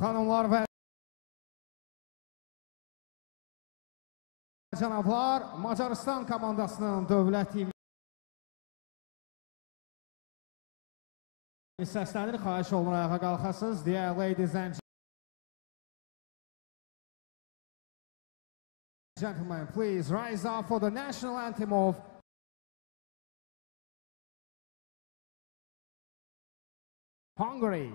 Hanımlar ve canablar, Macaristan komandasının dövlət himni səslənir. Xahiş olunur, ayağa qalxasınız. Dear ladies and gentlemen, please rise up for the national anthem of Hungary.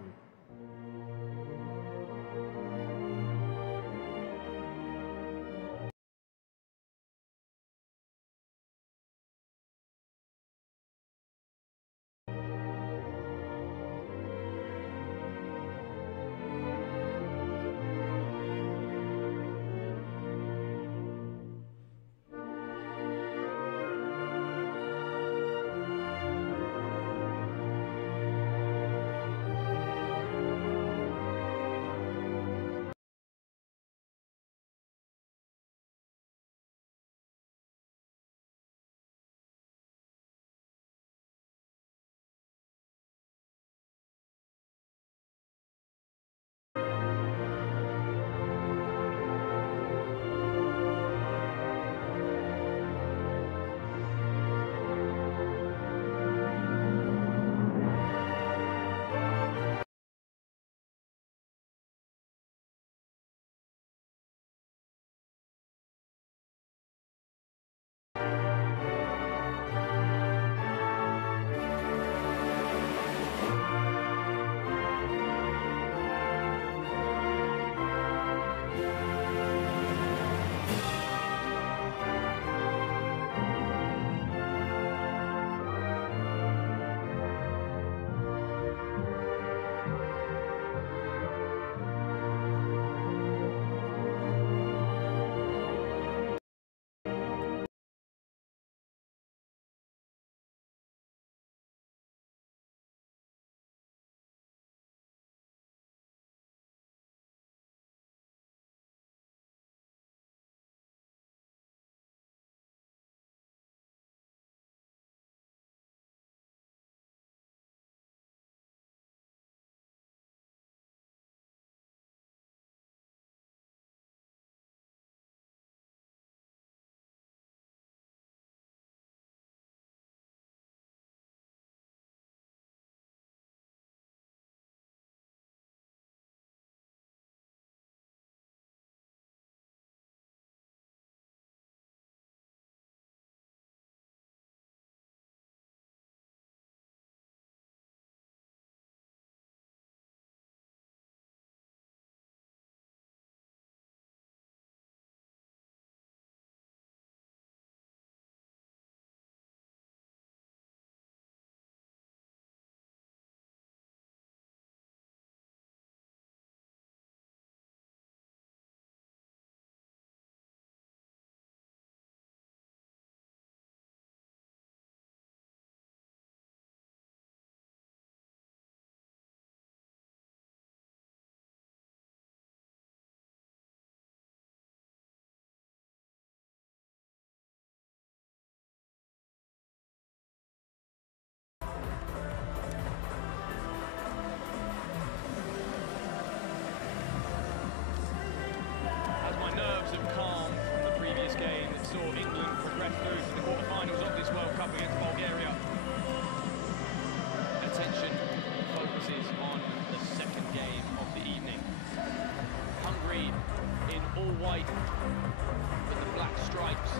With the black stripes,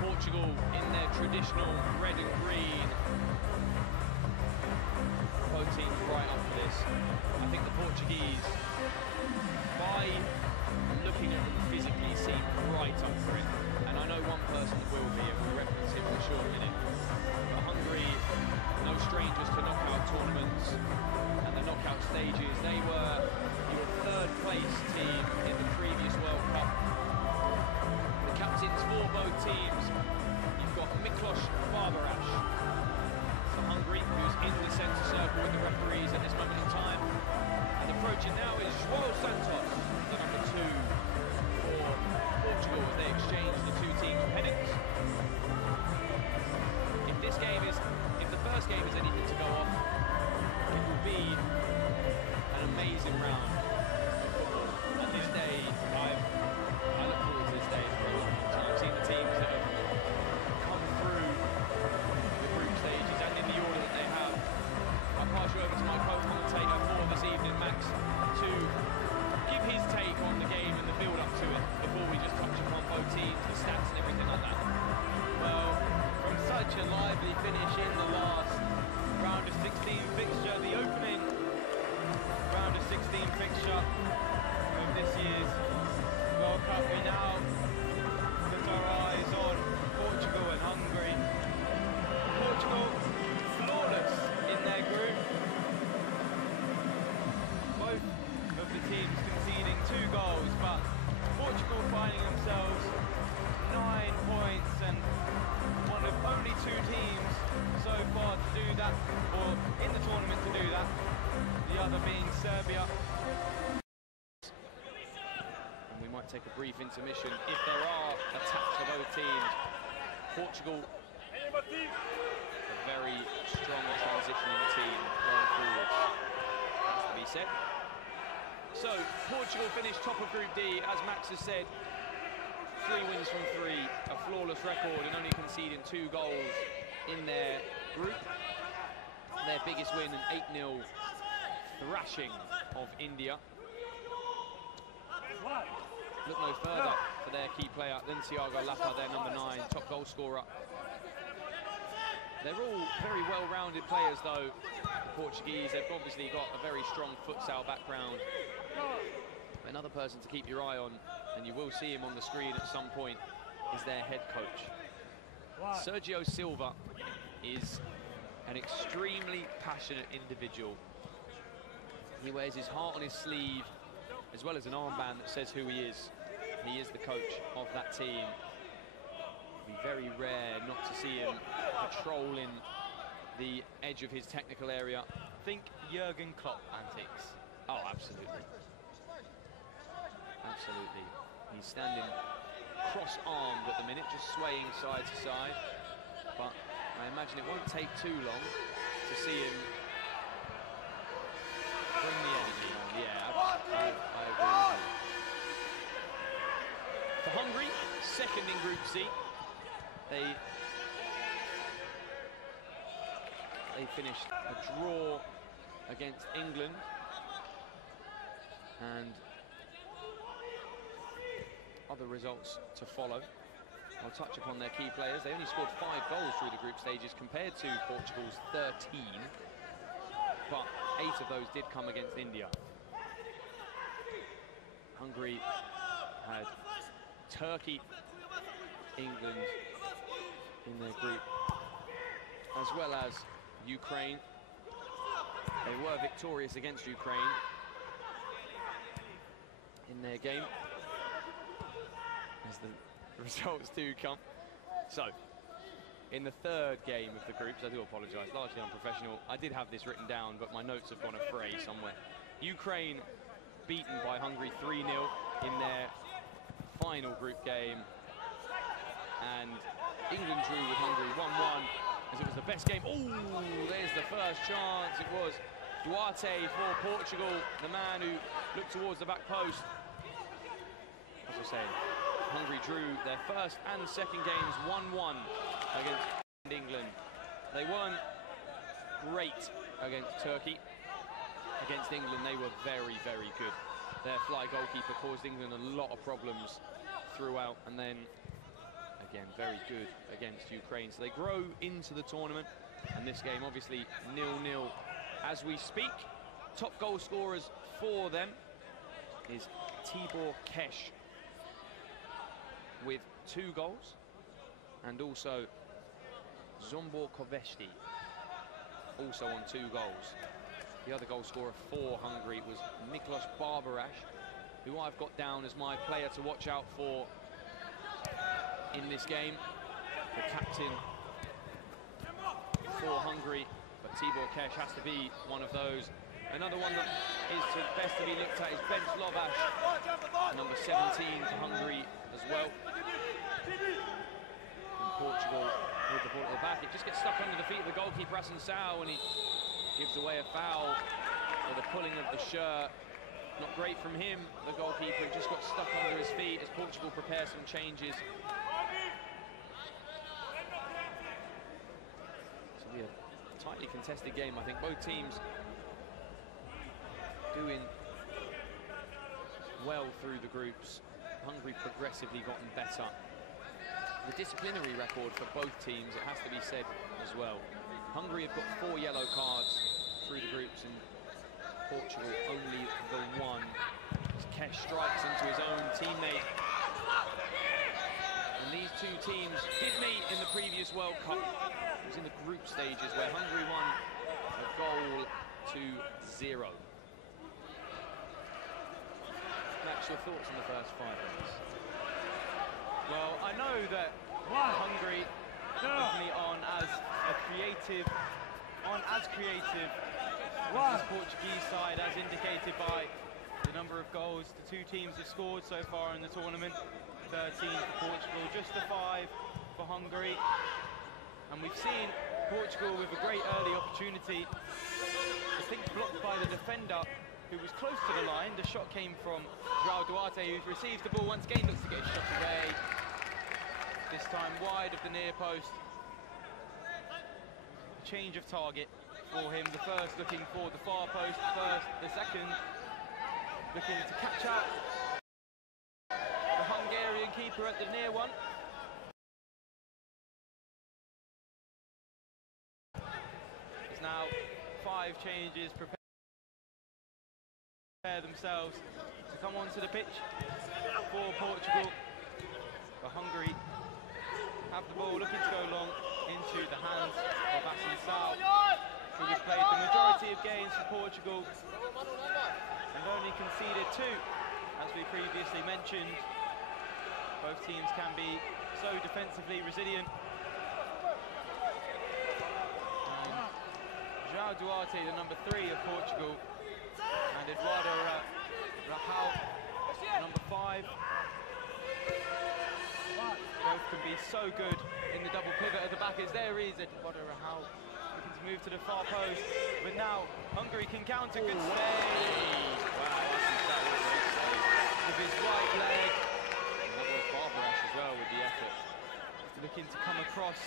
Portugal in their traditional red and green. Both teams right up for this. I think the Portuguese, by looking at them physically, seem right up for it. And I know one person will be, and we'll reference him for sure in a minute. But Hungary, no strangers to knockout tournaments and the knockout stages. They were your third place team in the previous World Cup. The captains for both teams, you've got Miklos Barbarash for Hungary, who's in the centre circle with the referees at this moment in time. And approaching now is João Santos, the number 2 for Portugal, as they exchange the two teams' pennants. If the first game is anything to go off, it will be an amazing round. goals, but Portugal finding themselves 9 points and one of only 2 teams so far to do that, or in the tournament to do that, the other being Serbia. And we might take a brief intermission if there are attacks for both teams. Portugal, a very strong transitioning team going forward, has to be said. So, Portugal finished top of Group D, as Max has said. 3 wins from 3, a flawless record, and only conceding 2 goals in their group. Their biggest win, an 8-0 thrashing of India. Look no further for their key player, then Thiago Lapa, their number 9, top goal scorer. They're all very well-rounded players, though, the Portuguese. They've obviously got a very strong futsal background. Another person to keep your eye on, and you will see him on the screen at some point, is their head coach. Sergio Silva is an extremely passionate individual. He wears his heart on his sleeve, as well as an armband that says who he is. He is the coach of that team. It'd be very rare not to see him patrolling the edge of his technical area. Think Jurgen Klopp antics. Oh, absolutely. Absolutely. He's standing cross-armed at the minute, just swaying side to side. But I imagine it won't take too long to see him bring the energy on. Yeah, I agree with you. For Hungary, second in Group C, they finished a draw against England, and other results to follow. I'll touch upon their key players. They only scored 5 goals through the group stages compared to Portugal's 13, but 8 of those did come against India. Hungary had Turkey, England in their group, as well as Ukraine. They were victorious against Ukraine in their game, as the results do come. So, in the third game of the groups, I do apologise, largely unprofessional. I did have this written down, but my notes have gone astray somewhere. Ukraine beaten by Hungary 3-0 in their final group game, and England drew with Hungary 1-1, as it was the best game. Oh, there's the first chance. It was Duarte for Portugal, the man who looked towards the back post. As I was saying, Hungary drew their first and second games 1-1 against England. They weren't great against Turkey. Against England, they were very, very good. Their fly goalkeeper caused England a lot of problems throughout, and then, again, very good against Ukraine. So they grow into the tournament, and this game, obviously, 0-0 as we speak. Top goal scorers for them is Tibor Kesh with 2 goals, and also Zombor Kovesti also on 2 goals. The other goal scorer for Hungary was Miklos Barbarash, who I've got down as my player to watch out for in this game. The captain for Hungary, but Tibor Kesh has to be one of those. Another one that is best to be looked at is Ben Slovash, number 17 for Hungary as well. And Portugal with the ball at the back. It just gets stuck under the feet of the goalkeeper, Asensao, and he gives away a foul for the pulling of the shirt. Not great from him, the goalkeeper. He just got stuck under his feet as Portugal prepare some changes. This will be a tightly contested game, I think. Both teams doing well through the groups. Hungary progressively gotten better. The disciplinary record for both teams, it has to be said as well. Hungary have got 4 yellow cards through the groups, and Portugal only the 1. As Kesh strikes into his own teammate. And these 2 teams did meet in the previous World Cup. It was in the group stages where Hungary won a goal to 0. Match What's your thoughts on the first 5 minutes? Well, I know that Hungary definitely on as creative as this Portuguese side, as indicated by the number of goals the two teams have scored so far in the tournament. 13 for Portugal, just a 5 for Hungary. And we've seen Portugal with a great early opportunity. I think blocked by the defender, who was close to the line. The shot came from João Duarte, who receives the ball once again, looks to get shot away. This time wide of the near post. Change of target for him. The first looking for the far post, the second looking to catch out the Hungarian keeper at the near one. There's now 5 changes prepare themselves to come onto the pitch for Portugal. But Hungary have the ball, looking to go long into the hands of Assunção, who has played the majority of games for Portugal and only conceded 2, as we previously mentioned. Both teams can be so defensively resilient. And João Duarte, the number 3 of Portugal, and Eduardo Rahal, number 5. Both can be so good in the double pivot at the back, as there is Eduardo Rahal looking to move to the far post, but now Hungary can counter. Good save! Wow, that was a great save. With his right leg. And that was Barbarash as well with the effort. Looking to come across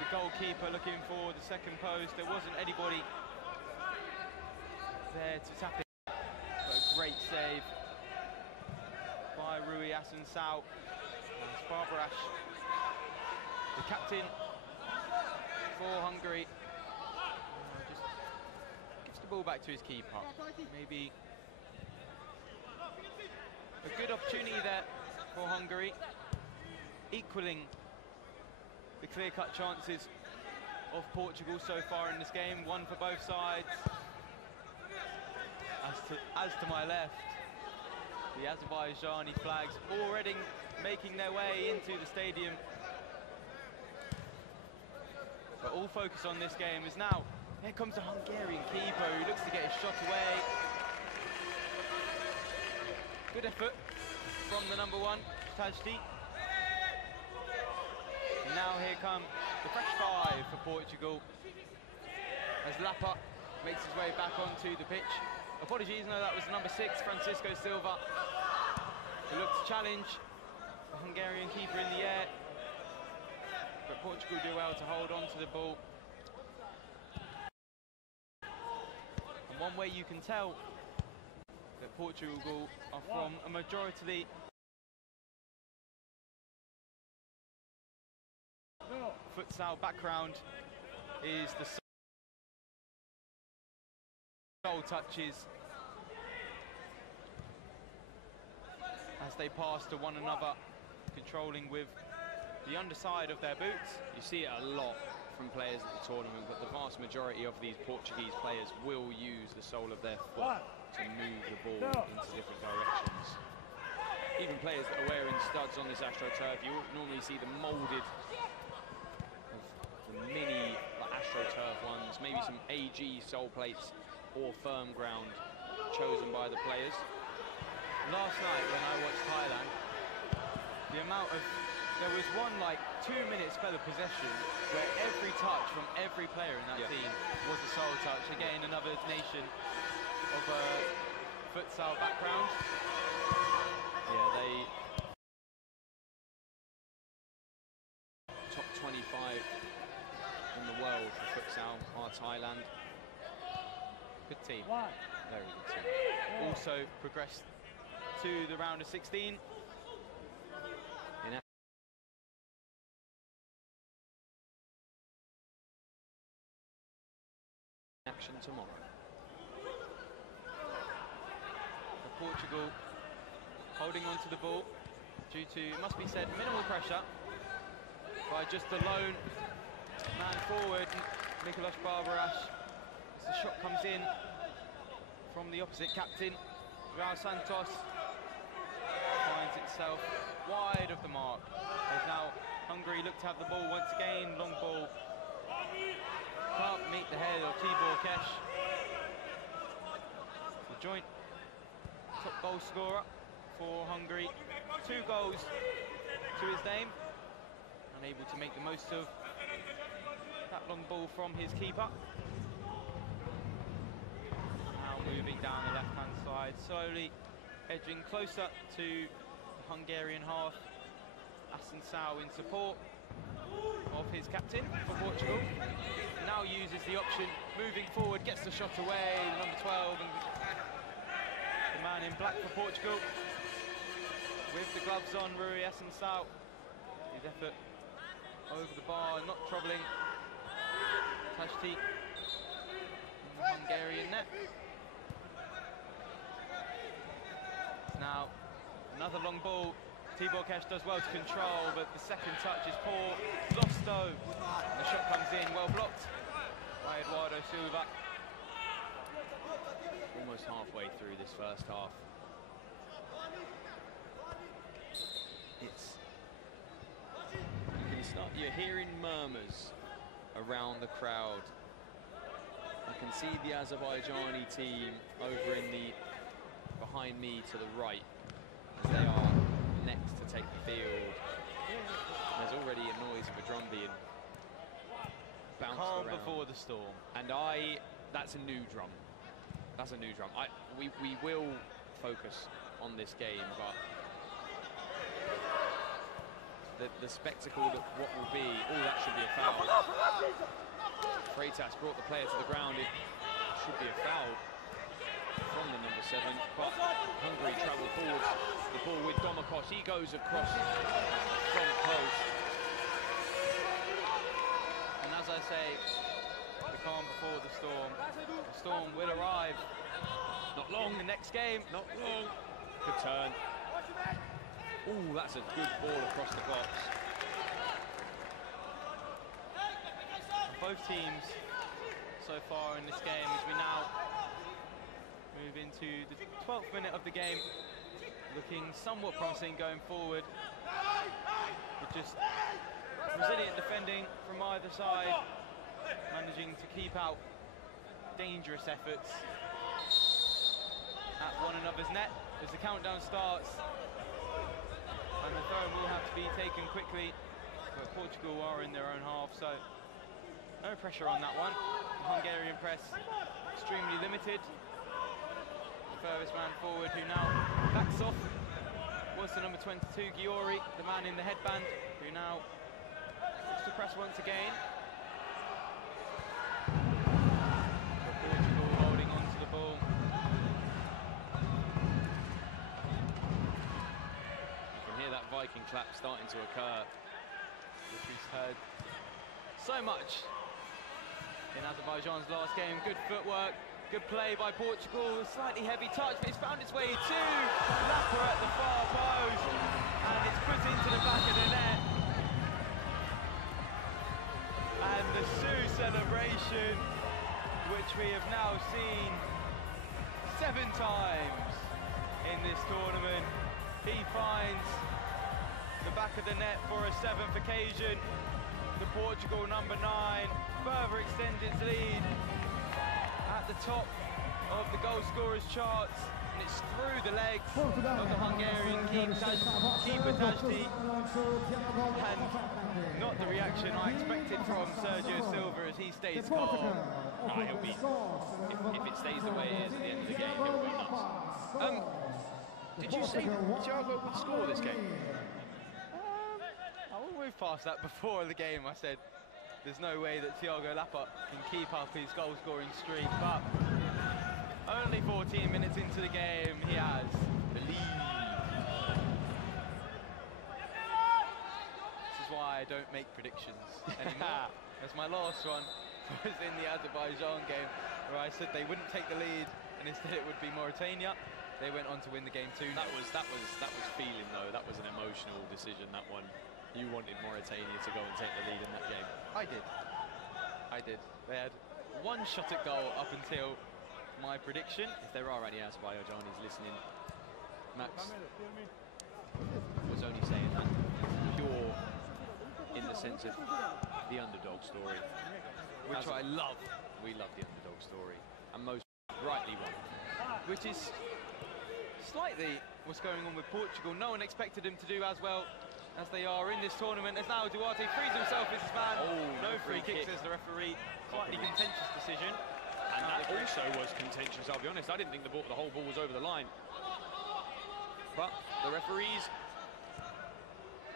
the goalkeeper, looking for the second post. There wasn't anybody there to tap it. But a great save by Rui Assunção. That's Barbarash, the captain for Hungary. Just gives the ball back to his keeper. Maybe a good opportunity there for Hungary, equaling the clear-cut chances of Portugal so far in this game. 1 for both sides. As to my left, the Azerbaijani flags already making their way into the stadium. But all focus on this game is now, here comes the Hungarian keeper, who looks to get his shot away. Good effort from the number 1, Tajdi. And now here come the fresh 5 for Portugal, as Lapa makes his way back onto the pitch. Apologies, no, that was the number 6, Francisco Silva, who looked to challenge the Hungarian keeper in the air. But Portugal do well to hold on to the ball. And one way you can tell that Portugal are from a majority futsal background is the soul touches as they pass to one another, controlling with the underside of their boots. You see it a lot from players at the tournament, but the vast majority of these Portuguese players will use the sole of their foot to move the ball into different directions. Even players that are wearing studs on this AstroTurf, you normally see them moulded of the mini AstroTurf ones, maybe some AG sole plates or firm ground chosen by the players. Last night when I watched Thailand, there was one 2-minute spell of possession where every touch from every player in that team was a sole touch. Again, another nation of a futsal background. Yeah, they top 25 in the world for futsal are Thailand. Good team. Very good team. Also progressed to the round of 16. In action tomorrow. Portugal holding on to the ball due to, it must be said, minimal pressure by just a lone man forward, Nicolas Barbarash. As the shot comes in from the opposite captain, Raul Santos. itself wide of the mark. As now Hungary look to have the ball once again. Long ball. Can't meet the head of Tibor Kesh. The joint top goal scorer for Hungary. 2 goals to his name. Unable to make the most of that long ball from his keeper. Now moving down the left-hand side, slowly edging closer to the Hungarian half. Asensao in support of his captain for Portugal. Now uses the option, moving forward, gets the shot away, number 12, and the man in black for Portugal. With the gloves on, Rui Asensao. His effort over the bar, not troubling Tajti in the Hungarian net. It's now another long ball. Tibor Kesh does well to control, but the second touch is poor. Lost though. And the shot comes in, well blocked by Eduardo Silva. Almost halfway through this first half. You're hearing murmurs around the crowd. I can see the Azerbaijani team over in the behind me to the right as they are next to take the field. There's already a noise of a drum being bounced Calm around. before the storm. And that's a new drum. That's a new drum. We will focus on this game, but the spectacle that what will be, that should be a foul. Freitas brought the player to the ground. It should be a foul from the number 7, but Hungary travel forward. The ball with Domakos. He goes across front post. And as I say, the calm before the storm. The storm will arrive. Not long. In the next game. Not long. Good turn. Ooh, that's a good ball across the box. Both teams so far in this game, as we now move into the 12th minute of the game, looking somewhat promising going forward, but just resilient defending from either side, managing to keep out dangerous efforts at one another's net as the countdown starts. And the throw will have to be taken quickly, but Portugal are in their own half, so no pressure on that one. The Hungarian press extremely limited. The furthest man forward who now backs off was the number 22, Giori, the man in the headband, who now looks to press once again. But Portugal holding on to the ball. Viking clap starting to occur, which we've heard so much in Azerbaijan's last game. Good footwork, good play by Portugal, a slightly heavy touch, but it's found its way to Lapper at the far post, and it's put into the back of the net. And the Sue celebration, which we have now seen 7 times in this tournament. He finds the back of the net for a 7th occasion. The Portugal number 9 further extends its lead at the top of the goal scorers charts, and it's through the legs of the Hungarian keeper Tajti, and not the reaction I expected from Sergio Silva as he stays calm. He'll be, if it stays the way it is at the end of the game, he'll be nuts. Did you say Thiago would score this game? I will move past that before the game. I said there's no way that Thiago Lapper can keep up his goal-scoring streak, but only 14 minutes into the game, he has the lead. This is why I don't make predictions anymore. As my last one was in the Azerbaijan game, where I said they wouldn't take the lead, and instead it would be Mauritania. They went on to win the game 2. That was feeling though. That was an emotional decision. That one. You wanted Mauritania to go and take the lead in that game. I did. They had 1 shot at goal up until my prediction. If there are any Azerbaijanis listening, Max. was only saying that pure in the sense of the underdog story, which I love. We love the underdog story, and most rightly one. Which is slightly what's going on with Portugal. No one expected them to do as well as they are in this tournament. As now Duarte frees himself as his man. No free kicks, says the referee. Slightly contentious decision. And that also was contentious, I'll be honest. I didn't think the whole ball was over the line. But the referee's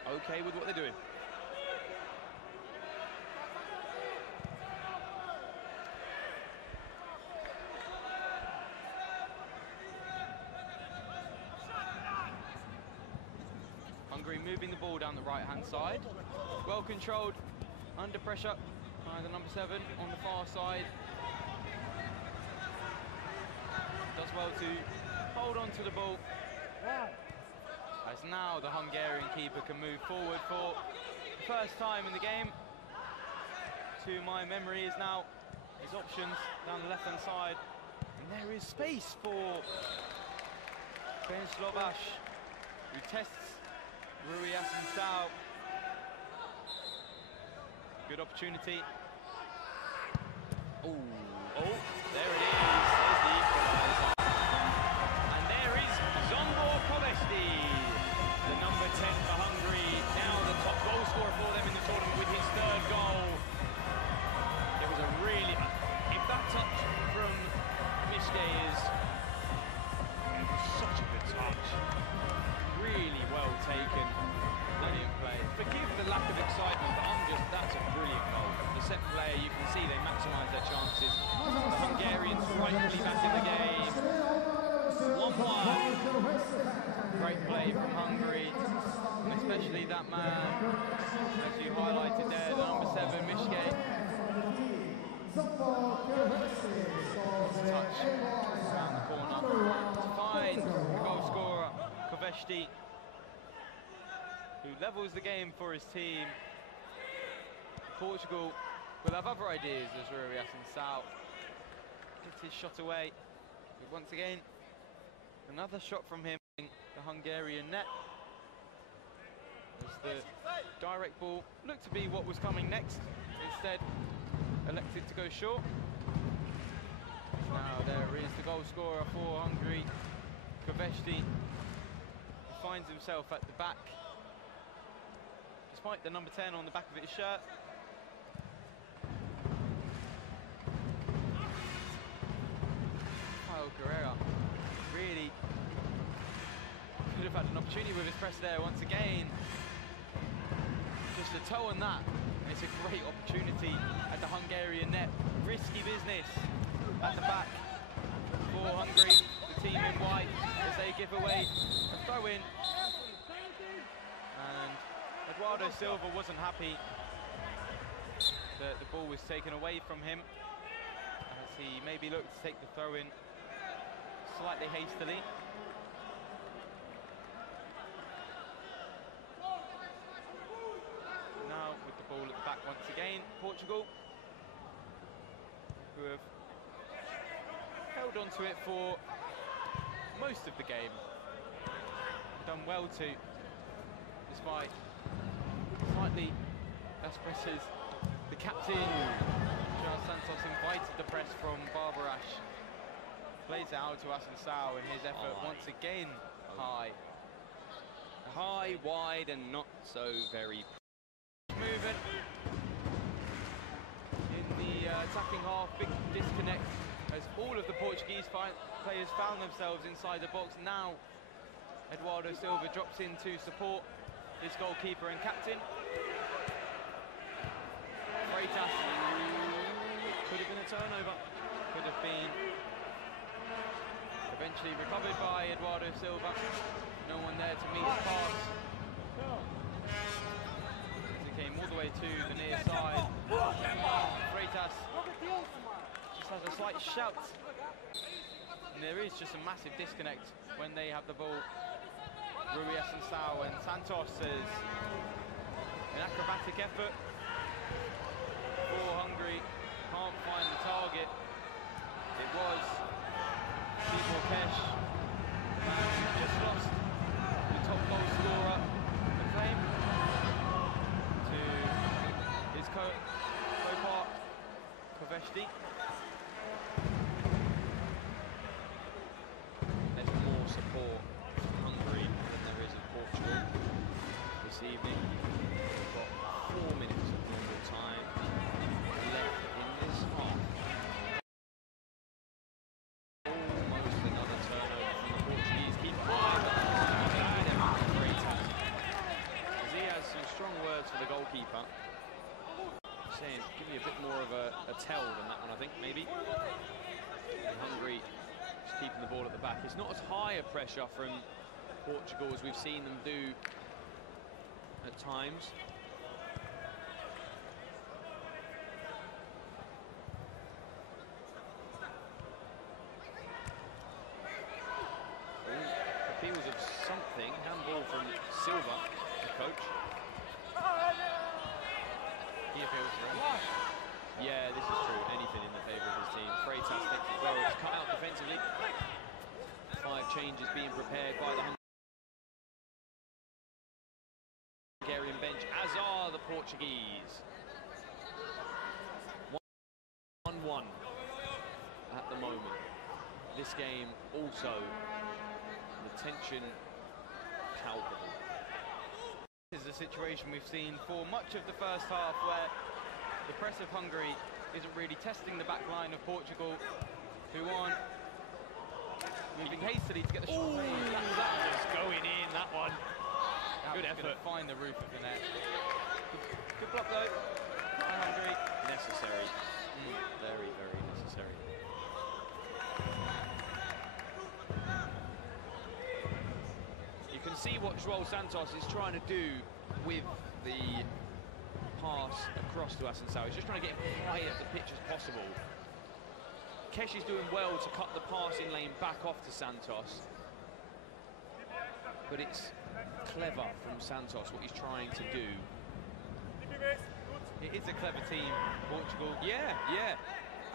okay with what they're doing. Hungary moving the ball down the right-hand side. Well controlled, under pressure by the number 7 on the far side. Does well to hold on to the ball. As now the Hungarian keeper can move forward for the first time in the game. To my memory is now his options down the left-hand side. And there is space for Ben Slovash, who tests Rui Asensao. Good opportunity. Oh, there it is. There's the equaliser. And there is Zsombor Kovesti, the number 10 for Hungary. Now the top goal scorer for them in the tournament with his 3rd goal. It was a really... If that touch from Mishke is... Such a good touch. Really well taken. Brilliant play. Forgive the lack of excitement, but that's a brilliant goal. The second player, you can see they maximise their chances. The Hungarians rightfully back in the game. 1-1. Great play from Hungary, and especially that man, as you highlighted there, the number 7, Mishke. Touch around the corner to find the goal scorer, Kovesti, who levels the game for his team. Portugal will have other ideas as Rui Asensao gets his shot away. But once again, another shot from him, the Hungarian net. As the direct ball looked to be what was coming next, instead elected to go short. Now there is the goal scorer for Hungary, Kovesti. He finds himself at the back, despite the number 10 on the back of his shirt. Kyle Guerrero really could have had an opportunity with his press there once again. Just a toe on that, and it's a great opportunity at the Hungarian net. Risky business at the back for Hungary, the team in white, as they give away a throw-in. And Eduardo Silva wasn't happy that the ball was taken away from him, as he maybe looked to take the throw-in slightly hastily. Now with the ball at the back once again, Portugal, who have held on to it for most of the game, done well too, despite slightly less presses. The captain, Charles Santos, invited the press from Barbarash, plays it out to Asensao, and his effort once again high, wide, and not so very movement in the attacking half. Big disconnect as all of the Portuguese players found themselves inside the box. Now Eduardo Silva drops in to support his goalkeeper and captain. Freitas, could have been a turnover, could have been. Eventually recovered by Eduardo Silva. No one there to meet his pass. He came all the way to the near side. Freitas just has a slight shout. And there is just a massive disconnect when they have the ball. Rui Asensao and Santos says an acrobatic effort for Hungary. Can't find the target. It was Tibor Kesh, the man who just lost the top goal scorer this evening. We've got 4 minutes of normal time left in this half. Almost another turnover from the Portuguese keeper. Great tackle. As he has some strong words for the goalkeeper, saying, give me a bit more of a tell than that one, I think, maybe. And Hungary just keeping the ball at the back. It's not as high a pressure from Portugal as we've seen them do at times. Feels of something. Handball from Silva, the coach. He appeals for him. Yeah, this is true. Anything in the favour of his team. Fantastic. Well, it's cut out defensively. 5 changes being prepared by the Hungarian bench, as are the Portuguese. 1-1 at the moment. This game also, the tension palpable. This is a situation we've seen for much of the first half, where the press of Hungary isn't really testing the back line of Portugal, who aren't moving hastily to get the shot. That was going in, that one. Good effort. Find the roof of the net. Good block though by Hungary. Necessary. Very, very necessary. You can see what João Santos is trying to do with the pass across to Assunção. He's just trying to get him high up the pitch as possible. Kesh is doing well to cut the passing lane back off to Santos. But it's clever from Santos what he's trying to do. It is a clever team, Portugal. Yeah, yeah.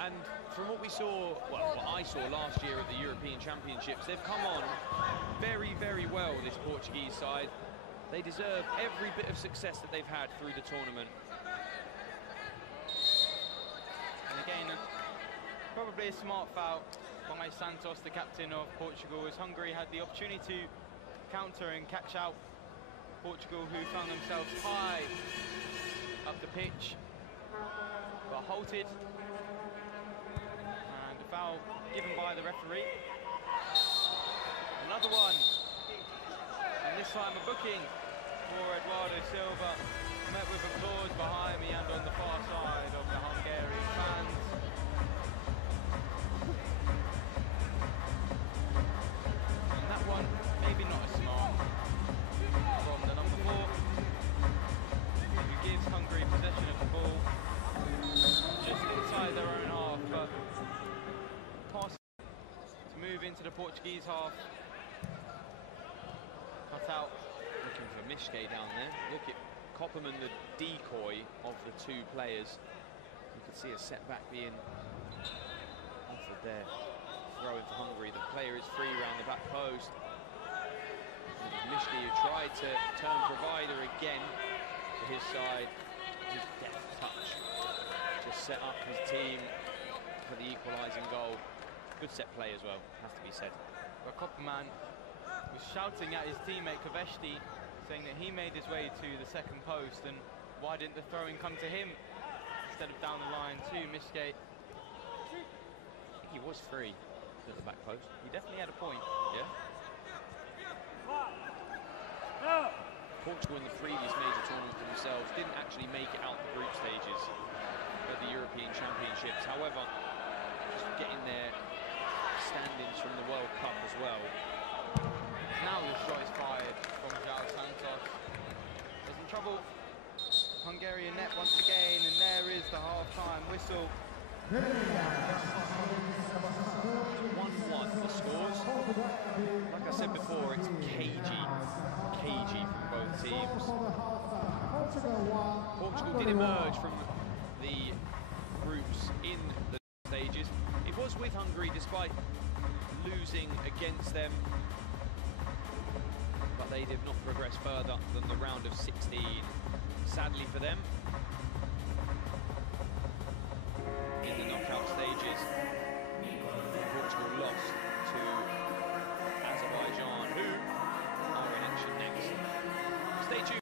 And from what we saw, well, what I saw last year at the European Championships, they've come on very, very well, this Portuguese side. They deserve every bit of success that they've had through the tournament. And again, probably a smart foul by Santos, the captain of Portugal, as Hungary had the opportunity to counter and catch out Portugal, who found themselves high up the pitch, but halted. And a foul given by the referee. Another one. And this time a booking for Eduardo Silva, met with applause behind me and on the far side of the Hungarian fans. And that one, maybe not as smart, from the number 4, who gives Hungary possession of the ball just inside their own half, but pass to move into the Portuguese half. Cut out. Looking for Mishke down there. Look at Kopperman, the decoy of the 2 players. You could see a setback being offered there. Throwing for Hungary. The player is free around the back post. Mishke, who tried to turn provider again for his side. His deft touch just set up his team for the equalising goal. Good set play as well, has to be said. But Kopperman was shouting at his teammate Kaveshti, saying that he made his way to the second post, and why didn't the throw-in come to him instead of down the line to Mishke? I think he was free at the back post. He definitely had a point. Yeah. Portugal in the previous major tournament for themselves didn't actually make it out the group stages at the European Championships. However, just getting their standings from the World Cup as well. Now the shot is fired from João Santos. There's in trouble. Hungarian net once again, and there is the half-time whistle. 1-1 the scores. Like I said before, it's cagey from both teams. Portugal did emerge from the groups in the stages. It was with Hungary, despite losing against them, but they did not progress further than the round of 16. Sadly for them, in the knockout stages, Portugal lost to Azerbaijan, who are in action next. Stay tuned.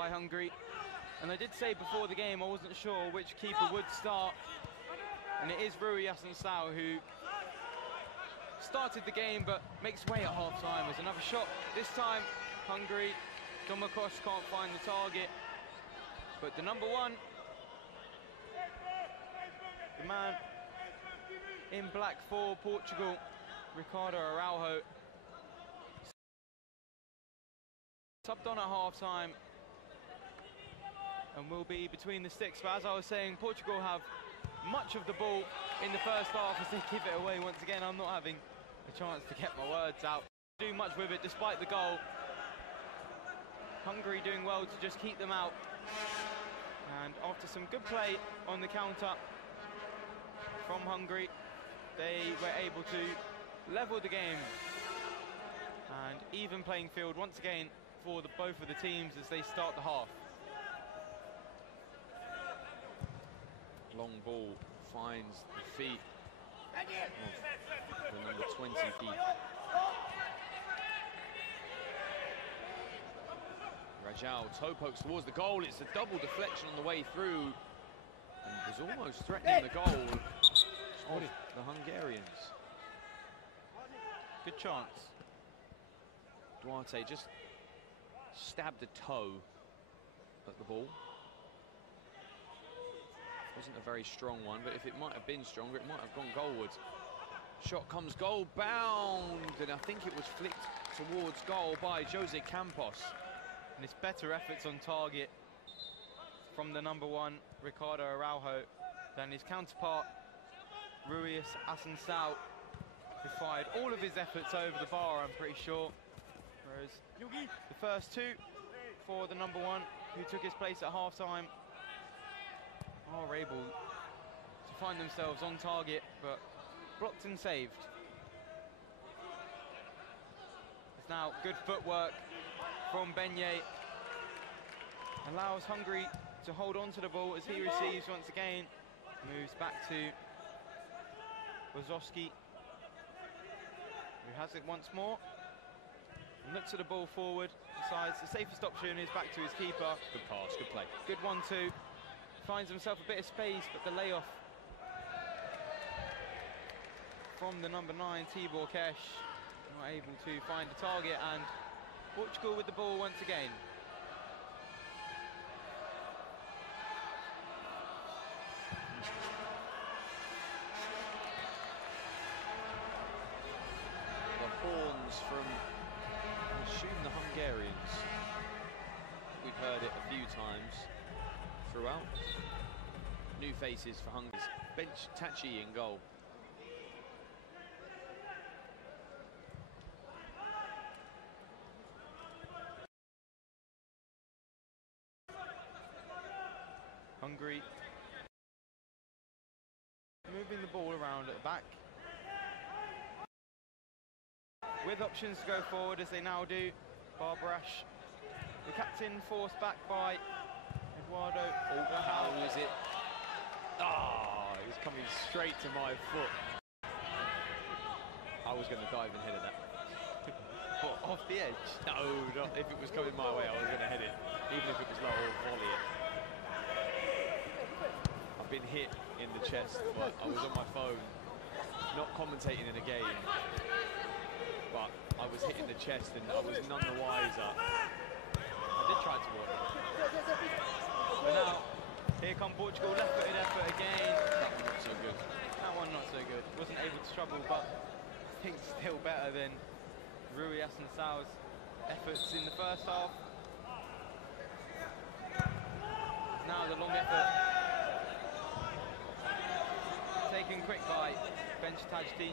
by Hungary. And I did say before the game I wasn't sure which keeper would start. And it is Rui Yasin-Sao who started the game but makes way at half-time. There's another shot. This time, Hungary, Domokos can't find the target. But the number one, the man in black for Portugal, Ricardo Araujo, subbed on at half-time and will be between the sticks. But as I was saying, Portugal have much of the ball in the first half as they give it away. Once again, I'm not having a chance to get my words out. Do much with it despite the goal. Hungary doing well to just keep them out. And after some good play on the counter from Hungary, they were able to level the game. And even playing field once again for both of the teams as they start the half. Long ball finds the feet of the number 20 feet. Rajal toe pokes towards the goal. It's a double deflection on the way through and was almost threatening the goal of the Hungarians. Good chance. Duarte just stabbed a toe at the ball. Wasn't a very strong one, but if it might have been stronger, it might have gone goalwards. Shot comes goal bound, and I think it was flicked towards goal by Jose Campos. And it's better efforts on target from the number one, Ricardo Araujo, than his counterpart, Rui Yasin-Sao, who fired all of his efforts over the bar, I'm pretty sure. Whereas the first two for the number one, who took his place at half-time, are able to find themselves on target, but blocked and saved. It's now good footwork from Benye. Allows Hungary to hold on to the ball as he receives once again. Moves back to Wazowski, who has it once more. And looks at the ball forward, decides the safest option is back to his keeper. Good pass, good play. Good 1-2. Finds himself a bit of space, but the layoff from the number 9, Tibor Kesh, not able to find the target, and Portugal with the ball once again. The horns from, I assume, the Hungarians. We've heard it a few times throughout. New faces for Hungary. Bench Tachi in goal. Hungary moving the ball around at the back, with options to go forward as they now do. Barbarash, the captain, forced back by Eduardo. Oh, how is it? Ah, it was coming straight to my foot. I was going to dive and head at that. What, off the edge? No, not if it was coming my way, I was going to head it. Even if it was low or volley it. I've been hit in the chest, but I was on my phone, not commentating in a game. But I was hit in the chest and I was none the wiser. I did try to walk it. But now, here come Portugal, left-footed effort again. That one not so good. That one not so good. Wasn't able to struggle, but I think still better than Rui Yasin-Sao's efforts in the first half. Now the long effort. Taken quick by Bench Tajdi,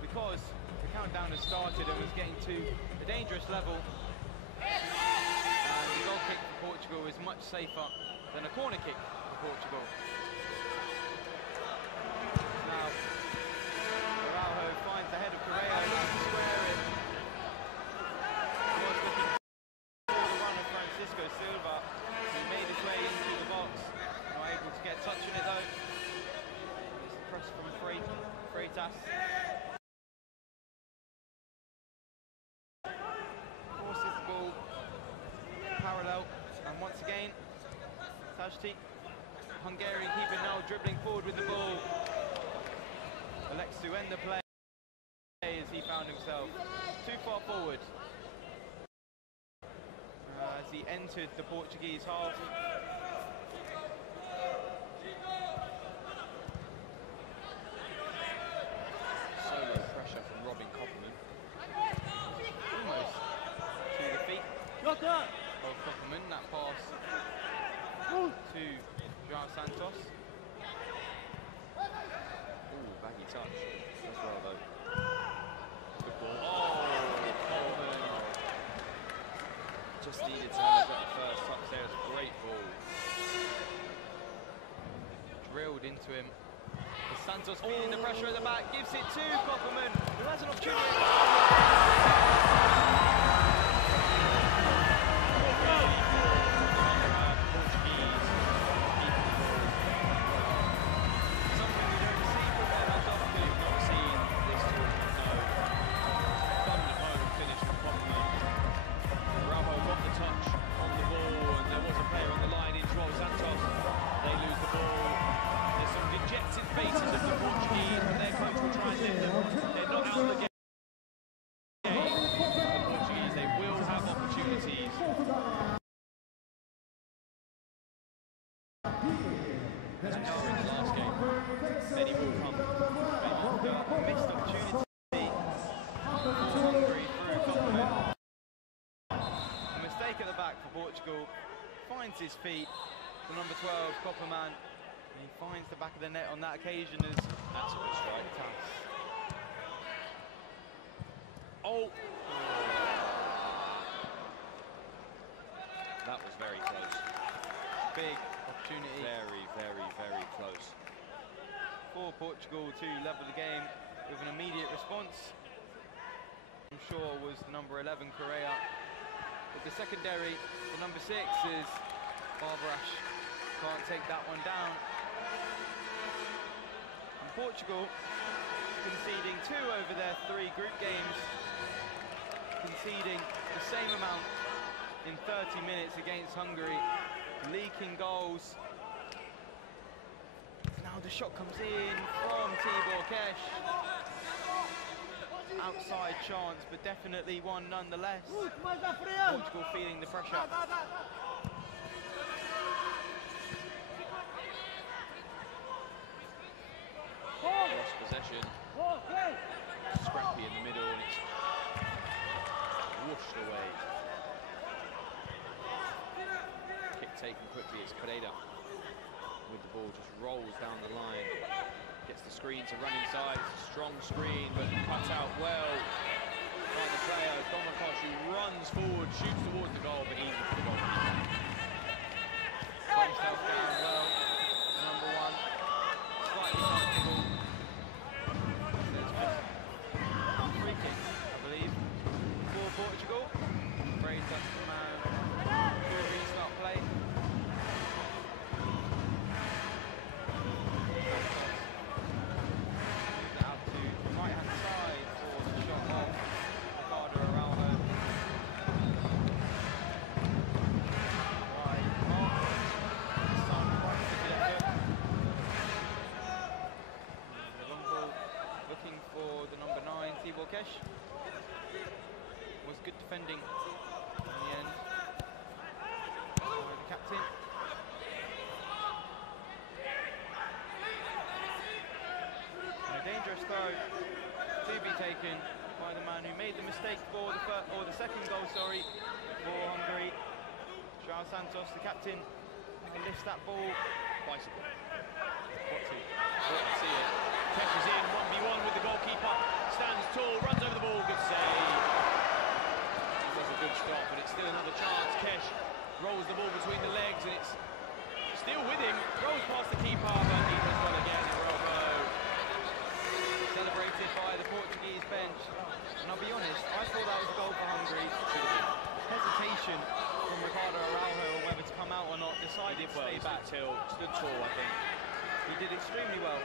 because the countdown has started and was getting to a dangerous level. And the goal kick for Portugal is much safer than a corner kick for Portugal. Now, Araujo finds the head of Correa to square it. He was looking for the run of Francisco Silva, who made his way into the box, not able to get touch on it though. It's a press from Freitas. Forces the ball parallel and University. Hungarian keeper now dribbling forward with the ball. Elects to end the play as he found himself too far forward. As he entered the Portuguese half. Solo pressure from Robin Kopperman. Almost to the feet of Kopperman. That pass to João Santos. Ooh, baggy touch as well though. Good ball. Oh, Kopperman. Just needed to have got the first touch there. It's a great ball. Drilled into him. Santos feeling the pressure at the back, gives it to Kopperman, who has an opportunity. Portugal finds his feet, the number 12, Kopperman, and he finds the back of the net on that occasion as that's a good strike. Oh! That was very close. Big opportunity. Very, very, very close. For Portugal to level the game with an immediate response. I'm sure was the number 11, Correa. With the secondary, the number 6 is Barbarash. Can't take that one down. And Portugal conceding 2 over their 3 group games. Conceding the same amount in 30 minutes against Hungary. Leaking goals. Now the shot comes in from Tibor Kesh. Outside chance, but definitely one nonetheless. Portugal feeling the pressure. Lost possession. Scrappy in the middle, and it's whooshed away. Kick taken quickly. It's Pereira with the ball, just rolls down the line. Gets the screen to run inside. It's a strong screen, but cut out well by the player. Domakosh, who runs forward, shoots towards the goal, but easy for the goalkeeper. Got himself down well. Number 1, slightly comfortable. Free kick, I believe, for Portugal. Great touch from man. Good restart play. Was good defending in the end. The captain. And a dangerous throw to be taken by the man who made the mistake for the first, or the second goal, sorry, for Hungary. João Santos, the captain, lifts that ball. Bicycle. What to? See it. Catches in, 1v1 with the goalkeeper. Stands tall, runs over the ball, good save. Does a good stop, but it's still another chance. Kesh rolls the ball between the legs, and it's still with him. Rolls past the keeper, but he does well again. Bravo. Celebrated by the Portuguese bench. And I'll be honest, I thought that was a goal for Hungary. Hesitation from Ricardo Araujo on whether to come out or not. Decided to stay back. Stood tall, I think. He did extremely well.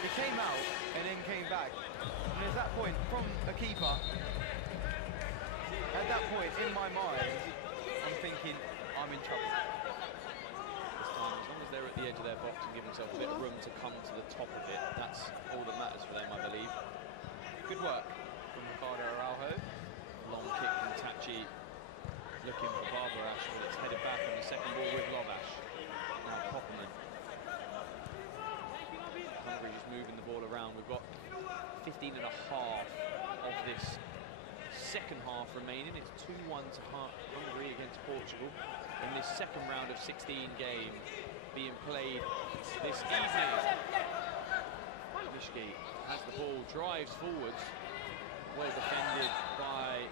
He came out and then came back. And there's that point from a keeper. At that point, in my mind, I'm thinking, I'm in trouble. there at the edge of their box and give themselves a bit of room to come to the top of it. That's all that matters for them, I believe. Good work from Ricardo Araujo. Long kick from Tachi, looking for Barbarash, but it's headed back on the second ball with Lovash. Now Popperman. Hungary just moving the ball around. We've got 15 and a half of this second half remaining. It's 2-1 to Hungary against Portugal in this second round of 16 game being played this evening. Mishki has the ball, drives forwards, well defended by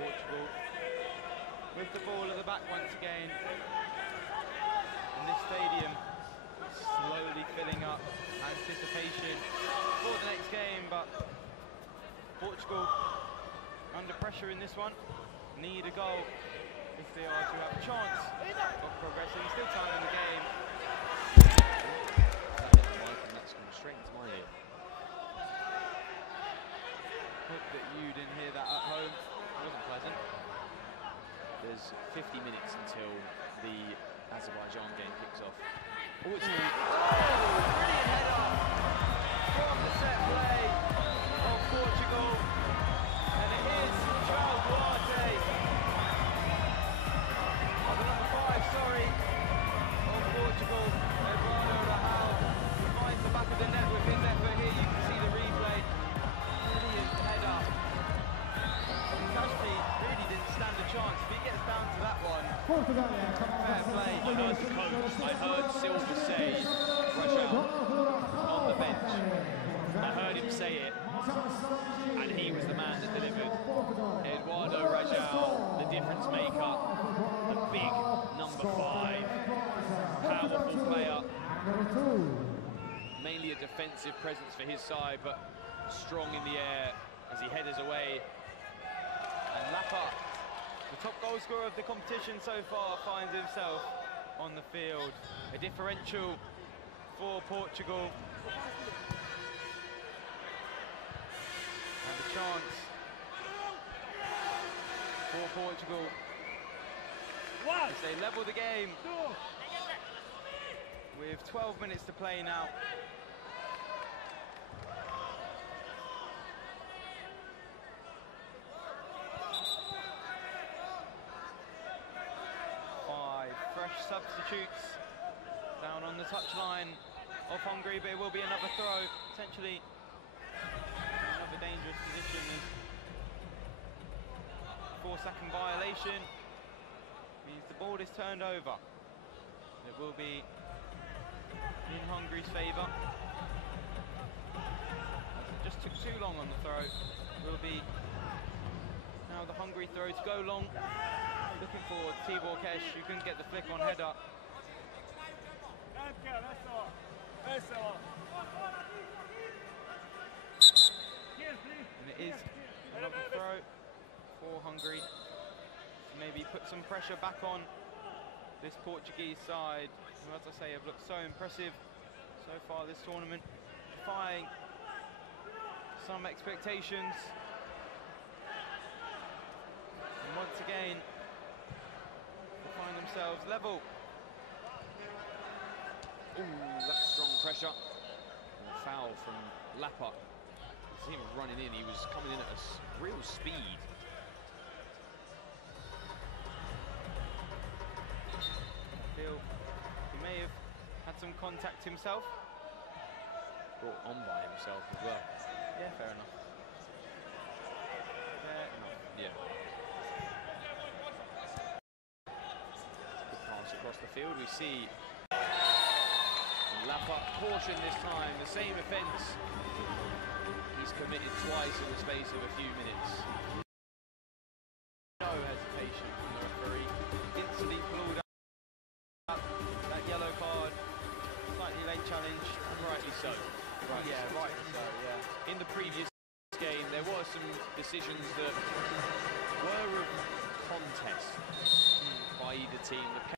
Portugal with the ball at the back once again. And this stadium slowly filling up, anticipation for the next game, but Portugal under pressure in this one, need a goal if they are to have a chance of progressing. Still time in the game. That's come straight into my ear. Hope that you didn't hear that at home. It wasn't pleasant. There's 50 minutes until the Azerbaijan game kicks off. Oh, it's brilliant header from the set play of Portugal, and it is João Duarte, the number 5, sorry, of Portugal. Eduardo Rahal finds the back of the net with his effort here. You can see the replay. Brilliant header. Kashmi really didn't stand a chance. If he gets down to that one, fair play. I heard the coach, I heard Silva say, Rajal on the bench. I heard him say it, and he was the man that delivered. Eduardo Rajal, the difference maker, the big number 5, powerful player. Mainly a defensive presence for his side, but strong in the air as he headers away. And Lapa, the top goal scorer of the competition so far, finds himself on the field. A differential for Portugal. And a chance for Portugal as they level the game with 12 minutes to play now. Fresh substitutes down on the touchline of Hungary, but it will be another throw, potentially another dangerous position. 4-second violation means the ball is turned over. It will be in Hungary's favour. Just took too long on the throw. It will be now the Hungary throw to go long. Looking forward, Tibor Kesh, you couldn't get the flick on header. And it is another throw for Hungary to maybe put some pressure back on this Portuguese side, who, as I say, have looked so impressive so far this tournament, defying some expectations. And once again, find themselves level. Ooh, that's strong pressure. And a foul from Lapa. See him running in, he was coming in at a real speed. I feel he may have had some contact himself. Brought on by himself as well. Yeah, fair enough. Fair enough. Yeah. Across the field, we see Lapa caution this time, the same offence he's committed twice in the space of a few minutes. No hesitation from the referee, instantly pulled up that yellow card, slightly late challenge, And rightly so. Rightly so, yeah. In the previous game, there were some decisions that were of contest by either team. The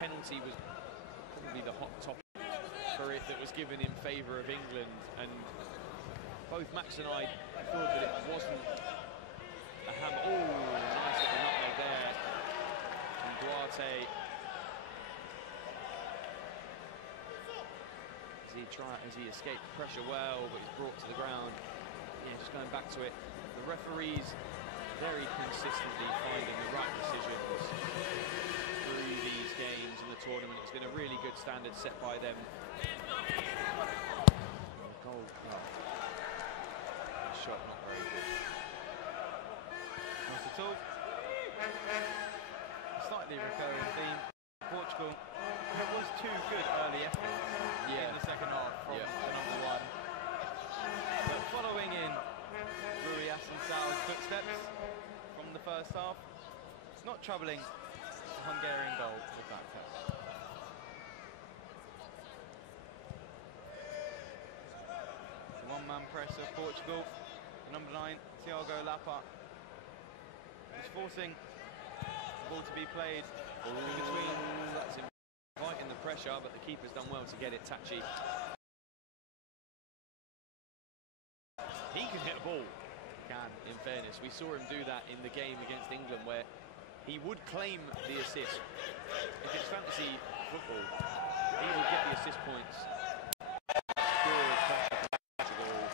penalty was probably the hot topic for it that was given in favour of England, and both Max and I thought that it wasn't a hammer. Oh, nice little nutmeg there from Duarte. As he escaped pressure well, but he's brought to the ground. Yeah, just going back to it. The referees very consistently finding the right decisions through these games in the tournament. It's been a really good standard set by them. Goal, no. Shot not very good. Not at all. Slightly recurring theme. Portugal, it was too good early effort in the second half from the number one. But following in Rui Assunção's footsteps from the first half, it's not troubling the Hungarian goal with that touch. The one-man press of Portugal. Number 9, Thiago Lapa, is forcing the ball to be played in between. That's inviting the pressure, but the keeper's done well to get it. Tachi. He can hit a ball. Can, in fairness. We saw him do that in the game against England, where he would claim the assist. If it's fantasy football, he would get the assist points. Good pressure for Portugal.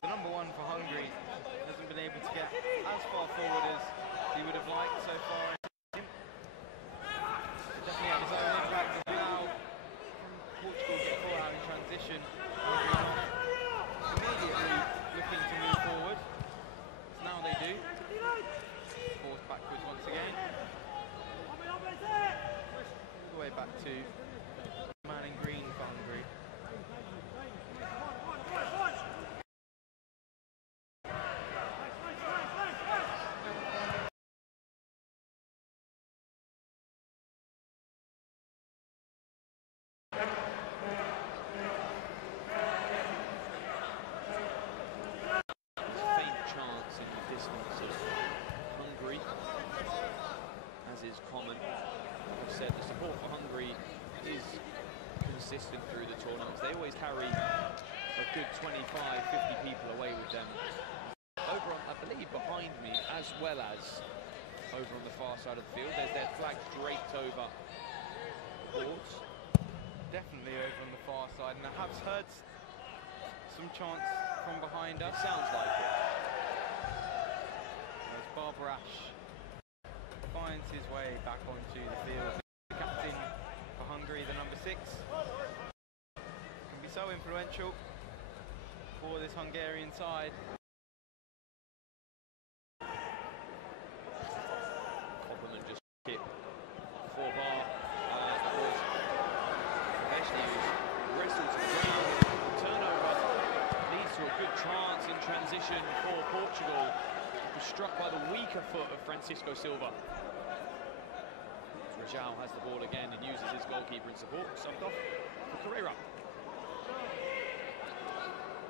The number one for Hungary hasn't been able to get as far forward as he would have liked so far. Definitely had his own impact as well. Portugal get caught out in transition. Immediately looking to move forward. So now they do. Forced backwards once again. All the way back to the man in green for Hungary. Common. I've said the support for Hungary is consistent through the tournaments. They always carry a good 25, 50 people away with them. Over on, I believe, behind me, as well as over on the far side of the field, there's their flag draped over the boards. Definitely over on the far side, and I have heard some chants from behind us. It sounds like it. As Barbara Ash finds his way back onto the field. The captain for Hungary, the number 6, can be so influential for this Hungarian side. Kopperman just hit 4 bar. Eventually he was wrestled to the ground. Turnover leads to a good chance in transition for Portugal. It was struck by the weaker foot of Francisco Silva. Rajal has the ball again and uses his goalkeeper in support. Subbed off for Carrera.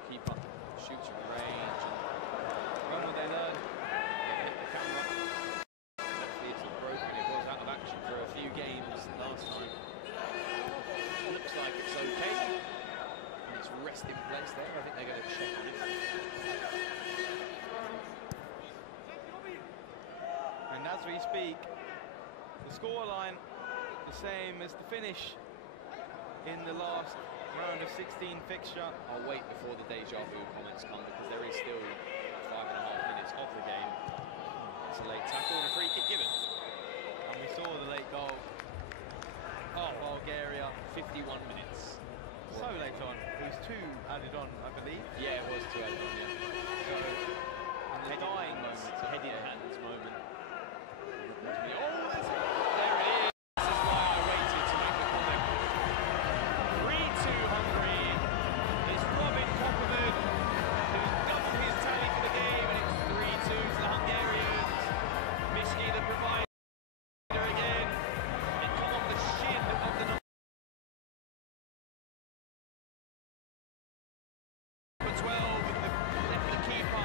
Keeper shoots from range. When will they learn? Hit the camera. Hopefully it's not broken. It was out of action for a few games last time. Looks like it's okay. And it's rest in place there. I think they're going to check on it. And as we speak, the scoreline the same as the finish in the last round of 16 fixture. I'll wait before the deja vu comments come, because there is still 5.5 minutes of the game. It's a late tackle and a free kick given. And we saw the late goal. Oh, Bulgaria. 51 minutes. So late on. It was 2 added on, I believe. Yeah, it was 2 added on, yeah. So, in the dying moments, a head in hands moment. Oh, there's it. There it is. This is why I waited to make the comment. 3-2 Hungary. It's Robin Kopperman who's doubled his tally for the game, and it's 3-2 to the Hungarians. Mischke the provider again. It come off the shin of the number 12 with the keeper.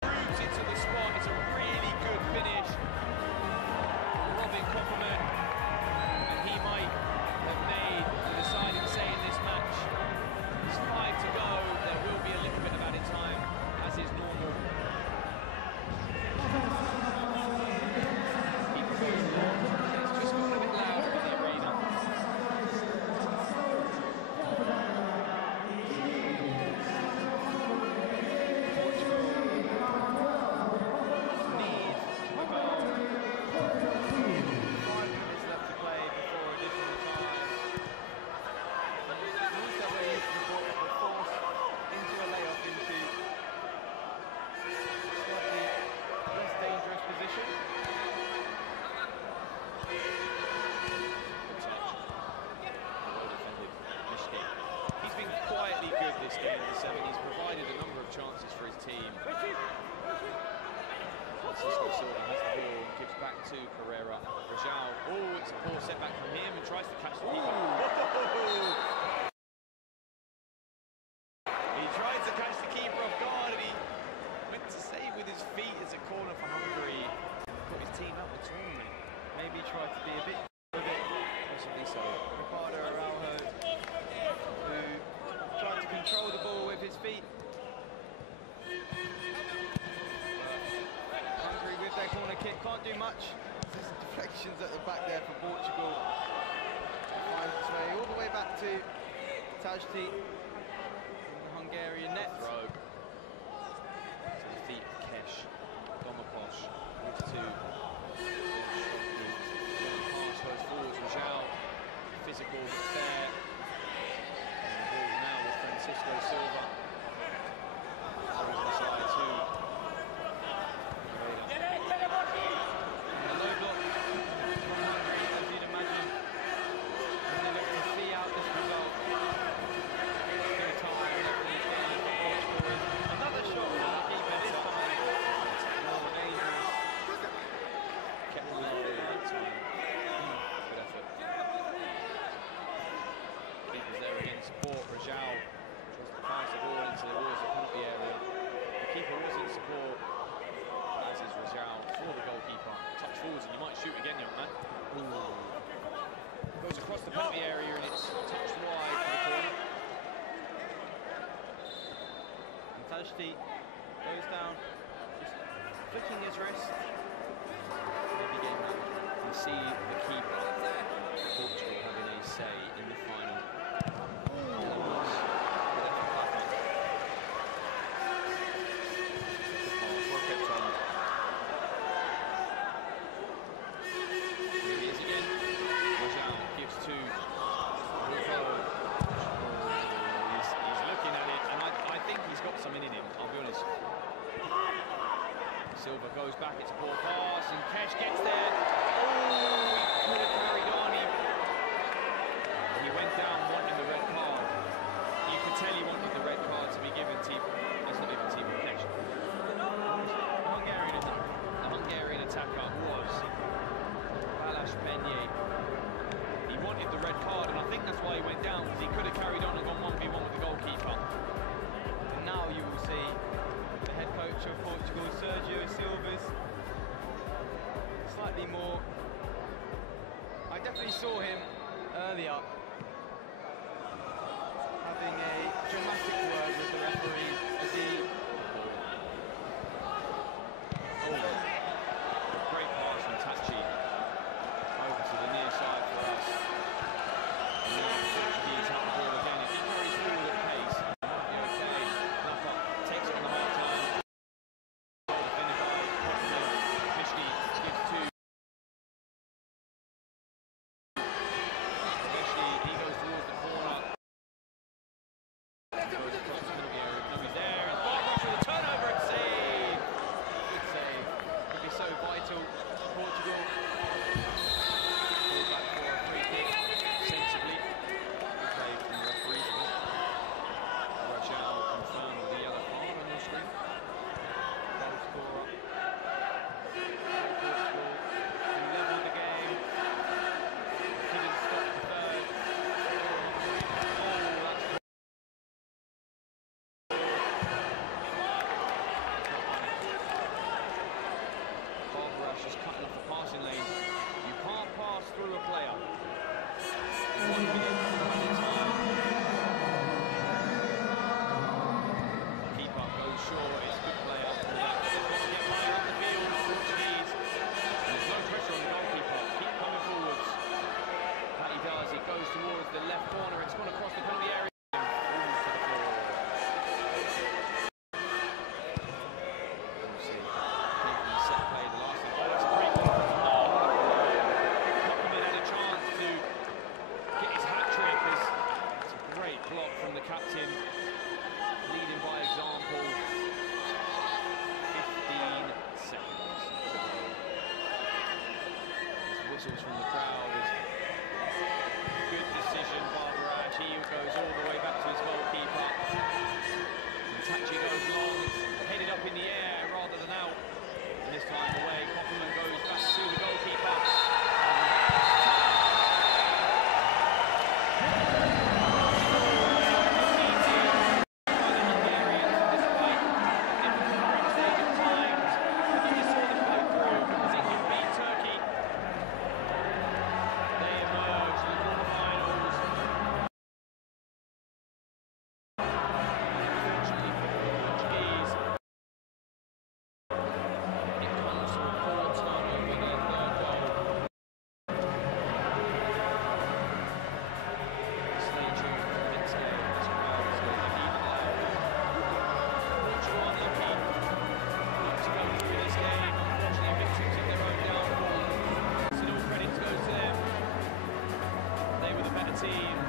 Proves it to the spot. It's a really good finish Rajal, oh, it's a poor setback from him and tries to catch the keeper. He tried to catch the keeper off guard and he went to save with his feet. It's a corner for Hungary. Put his team out the tournament. Maybe tried to be a bit of it. Possibly so. Ricardo Araujo, who tried to control the ball with his feet. Hungary with their corner kick can't do much. There's deflections at the back there for Portugal. Finds its way all the way back to Tajti, the Hungarian net. Throw. To the feet of Kesh. Domaposh with two. Pass goes forwards. Rajal. Physical, fair. And the ball now with Francisco Silva. Throws the side to And a low block from Hungary, as you'd imagine, as they look to see out this result. Still time left in this game for Portugal. Another shot from the keeper this time. More dangerous. kept the lead that time. Good effort. Keepers there again, support. Rajal tries to pass the ball into the walls of the penalty area. The keeper was in support, as is Rajal for the goalkeeper. Touch forwards and you might shoot again, young man. Goes across the penalty area and it's touched wide for the corner. And Tajti goes down, just flicking his wrist. Maybe game manager. You see the keeper, Portugal, having a say in the final. Here he is again. Rajal gives to Rico. He's looking at it, and I think he's got something in him, I'll be honest. Silva goes back, it's a ball pass, and Kesh gets there. Oh, he could have carried on. He went down wanting the red card. You could tell he wanted the red card to be given to, that's not even Timo Kesh. The Hungarian attacker was Balázs Penye. He wanted the red card, and I think that's why he went down, because he could have carried on and gone 1v1 with the goalkeeper. And now you will see the head coach of Portugal, Sergio Silva's slightly more. I definitely saw him earlier having a dramatic word with the referee as he. Great pass from Tachi. Over to the near side for us. And now the Portuguese have the ball again. If he carries forward at pace, it might be okay. Napa takes it on the hard time. Defended by Portugal. Mishki gives to Mishki. He goes towards the corner. Goes across the middle area. Nobody's there. And Barbaros with a turnover and save. Good save. Could be so vital to Portugal. Pulled back for a free kick. Sensibly. Play from the referee. Rajal confirmed with the yellow card on your screen. Goal scorer. Portugal, who levelled the game. Couldn't stop the third. Oh, that's Barbaros is cutting off the passing lane. You can't pass through a player. 1 minute running time. Keeper goes short. It's a good player. They've got to get higher up the field. Portuguese. And there's no pressure on the goalkeeper. Keep coming forwards. That he does. It goes towards the left corner. It's gone across the penalty area. Falls to the floor. Set play, the last thing. Oh, that's a great goal. Koppelman had a chance to get his hat-trick. It's a great block from the captain, leading by example. 15 seconds to go. There's whistles from the crowd. Good decision, Barbaros. He goes all the way back to his goalkeeper. And Tachi goes long. It's headed up in the air rather than out. And this time away, Koppelman goes back to the goalkeeper. team